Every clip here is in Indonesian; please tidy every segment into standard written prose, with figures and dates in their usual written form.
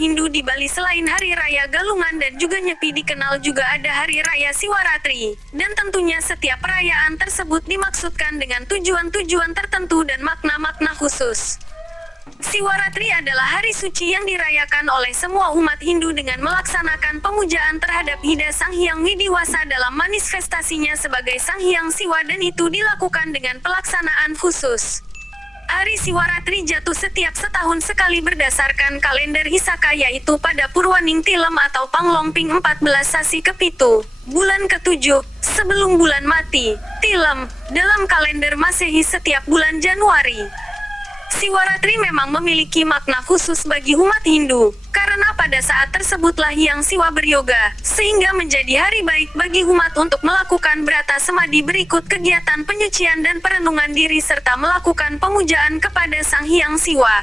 Hindu di Bali selain Hari Raya Galungan dan juga Nyepi dikenal juga ada Hari Raya Siwaratri. Dan tentunya setiap perayaan tersebut dimaksudkan dengan tujuan-tujuan tertentu dan makna-makna khusus. Siwaratri adalah hari suci yang dirayakan oleh semua umat Hindu dengan melaksanakan pemujaan terhadap Ida Sang Hyang Widiwasa dalam manifestasinya sebagai Sang Hyang Siwa dan itu dilakukan dengan pelaksanaan khusus. Hari Siwaratri jatuh setiap setahun sekali berdasarkan kalender Hisaka yaitu pada Purwaning Tilem atau Panglomping 14 Sasi Kepitu, bulan ke-7, sebelum bulan mati, Tilem, dalam kalender Masehi setiap bulan Januari. Siwaratri memang memiliki makna khusus bagi umat Hindu, karena pada saat tersebutlah Hyang Siwa beryoga, sehingga menjadi hari baik bagi umat untuk melakukan brata semadi berikut kegiatan penyucian dan perenungan diri serta melakukan pemujaan kepada Sang Hyang Siwa.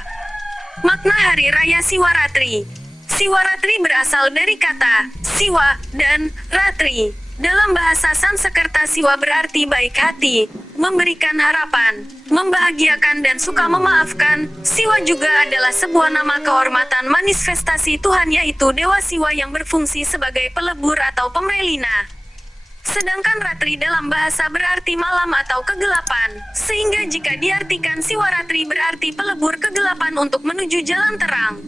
Makna Hari Raya Siwaratri. Siwaratri berasal dari kata Siwa dan Ratri. Dalam bahasa Sanskerta Siwa berarti baik hati, memberikan harapan, membahagiakan dan suka memaafkan. Siwa juga adalah sebuah nama kehormatan manifestasi Tuhan yaitu Dewa Siwa yang berfungsi sebagai pelebur atau pemelina. Sedangkan Ratri dalam bahasa berarti malam atau kegelapan, sehingga jika diartikan Siwaratri berarti pelebur kegelapan untuk menuju jalan terang.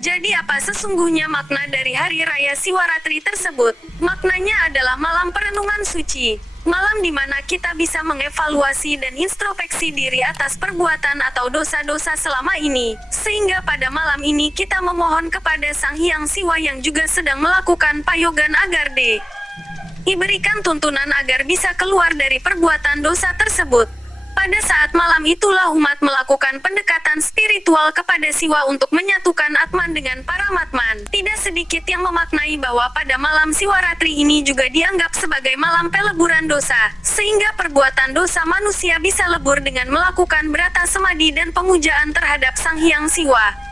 Jadi apa sesungguhnya makna dari Hari Raya Siwaratri tersebut? Maknanya adalah malam perenungan suci, malam di mana kita bisa mengevaluasi dan introspeksi diri atas perbuatan atau dosa-dosa selama ini, sehingga pada malam ini kita memohon kepada Sang Hyang Siwa yang juga sedang melakukan payogan agar diberikan tuntunan agar bisa keluar dari perbuatan dosa tersebut. Pada saat malam itulah umat melakukan pendekatan spiritual kepada Siwa untuk menyatukan Atman dengan para Matman. Tidak sedikit yang memaknai bahwa pada malam Siwaratri ini juga dianggap sebagai malam peleburan dosa, sehingga perbuatan dosa manusia bisa lebur dengan melakukan brata semadi dan pemujaan terhadap Sang Hyang Siwa.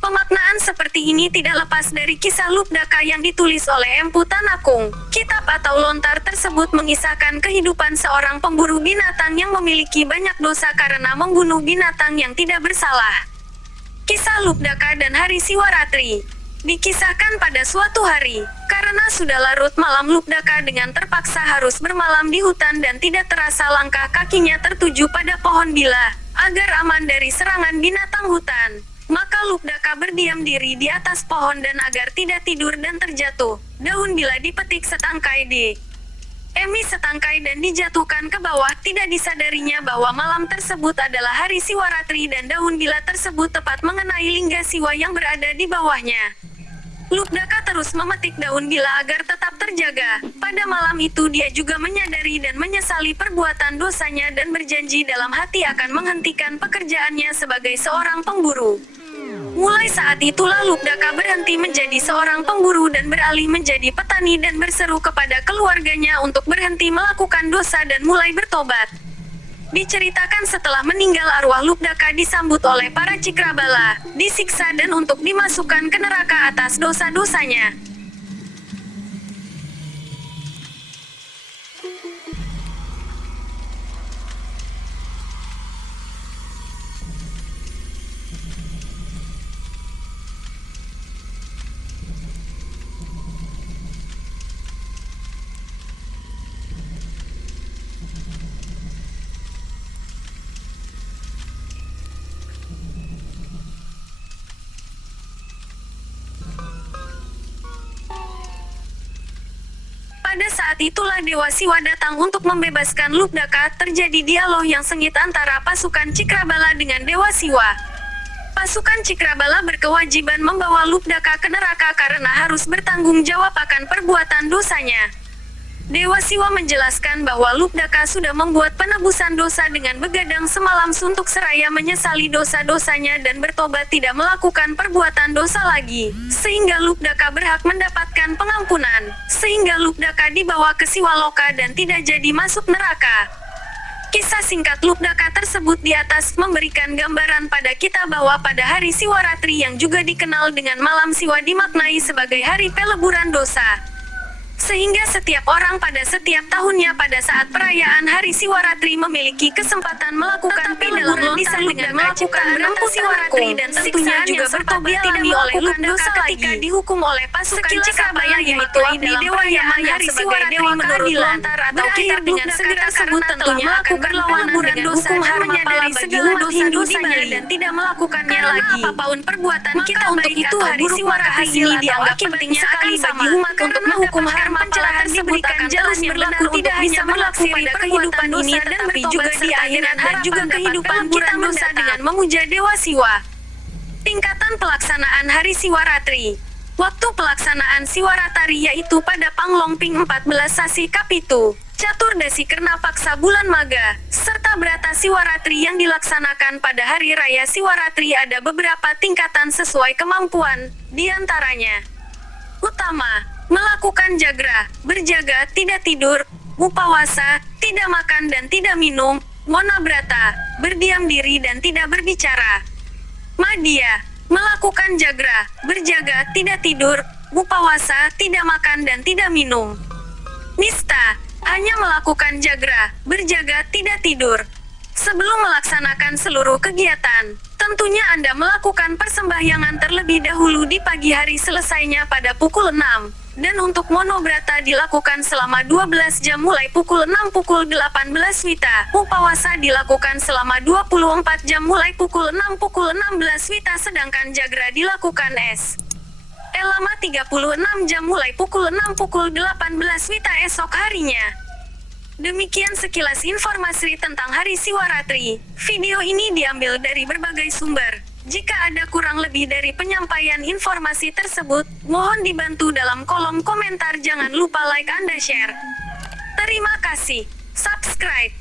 Pemaknaan seperti ini tidak lepas dari kisah Lubdaka yang ditulis oleh Empu Tanakung. Kitab atau lontar tersebut mengisahkan kehidupan seorang pemburu binatang yang memiliki banyak dosa karena membunuh binatang yang tidak bersalah. Kisah Lubdaka dan Hari Siwaratri. Dikisahkan pada suatu hari, karena sudah larut malam Lubdaka dengan terpaksa harus bermalam di hutan dan tidak terasa langkah kakinya tertuju pada pohon bila, agar aman dari serangan binatang hutan. Maka Lubdaka berdiam diri di atas pohon dan agar tidak tidur dan terjatuh, daun bila dipetik setangkai setangkai dan dijatuhkan ke bawah. Tidak disadarinya bahwa malam tersebut adalah Hari Siwaratri dan daun bila tersebut tepat mengenai lingga Siwa yang berada di bawahnya. Lubdaka terus memetik daun bila agar tetap terjaga. Pada malam itu dia juga menyadari dan menyesali perbuatan dosanya dan berjanji dalam hati akan menghentikan pekerjaannya sebagai seorang pemburu. Mulai saat itulah Lubdaka berhenti menjadi seorang pemburu dan beralih menjadi petani dan berseru kepada keluarganya untuk berhenti melakukan dosa dan mulai bertobat. Diceritakan setelah meninggal arwah Lubdaka disambut oleh para Cikrabala, disiksa dan untuk dimasukkan ke neraka atas dosa-dosanya. Pada saat itulah Dewa Siwa datang untuk membebaskan Lubdaka. Terjadi dialog yang sengit antara pasukan Cikrabala dengan Dewa Siwa. Pasukan Cikrabala berkewajiban membawa Lubdaka ke neraka karena harus bertanggung jawab akan perbuatan dosanya. Dewa Siwa menjelaskan bahwa Lubdaka sudah membuat penebusan dosa dengan begadang semalam suntuk seraya menyesali dosa-dosanya dan bertobat tidak melakukan perbuatan dosa lagi, sehingga Lubdaka berhak mendapatkan pengampunan, sehingga Lubdaka dibawa ke Siwaloka dan tidak jadi masuk neraka. Kisah singkat Lubdaka tersebut di atas memberikan gambaran pada kita bahwa pada hari Siwaratri yang juga dikenal dengan malam Siwa dimaknai sebagai hari peleburan dosa. Sehingga setiap orang pada setiap tahunnya pada saat perayaan Hari Siwaratri memiliki kesempatan melakukan peleburan bisa dengan melakukan menempuh Siwaratri dan tentunya juga bertobat tidak melakukan dosa ketika dihukum oleh pasukan Cikabaya yaitu Abdi Dewa Yama Hari Siwaratri menurut lontar atau kitab dengan segera sebut tentunya akan berlawanan dengan hukum haramnya dari segala dosa-dosanya dan tidak melakukannya lagi. Apapun perbuatan kita untuk itu Hari Siwaratri ini dianggap penting sekali bagi umat untuk menghukum haram pencerahan diberikan jalan yang berlaku tidak hanya berlaku pada kehidupan ini tetapi juga di akhirat dan juga kehidupan kita dosa dengan memuja Dewa Siwa. Tingkatan pelaksanaan Hari Siwaratri. Waktu pelaksanaan Siwaratari yaitu pada Panglongping 14 Sasi Kapitu, Caturdasi Kerna Paksa Bulan Maga, serta Brata Siwaratri yang dilaksanakan pada Hari Raya Siwaratri ada beberapa tingkatan sesuai kemampuan, diantaranya utama, melakukan jagra, berjaga tidak tidur, upawasa, tidak makan dan tidak minum, monabrata, berdiam diri dan tidak berbicara. Madya, melakukan jagra, berjaga tidak tidur, upawasa, tidak makan dan tidak minum. Nista, hanya melakukan jagra, berjaga tidak tidur. Sebelum melaksanakan seluruh kegiatan, tentunya Anda melakukan persembahyangan terlebih dahulu di pagi hari selesainya pada pukul 6. Dan untuk monobrata dilakukan selama 12 jam mulai pukul 6 pukul 18 Wita. Upawasa dilakukan selama 24 jam mulai pukul 6 pukul 16 Wita sedangkan jagra dilakukan selama 36 jam mulai pukul 6 pukul 18 Wita esok harinya. Demikian sekilas informasi tentang Hari Siwaratri. Video ini diambil dari berbagai sumber. Jika ada kurang lebih dari penyampaian informasi tersebut, mohon dibantu dalam kolom komentar. Jangan lupa like and share. Terima kasih. Subscribe.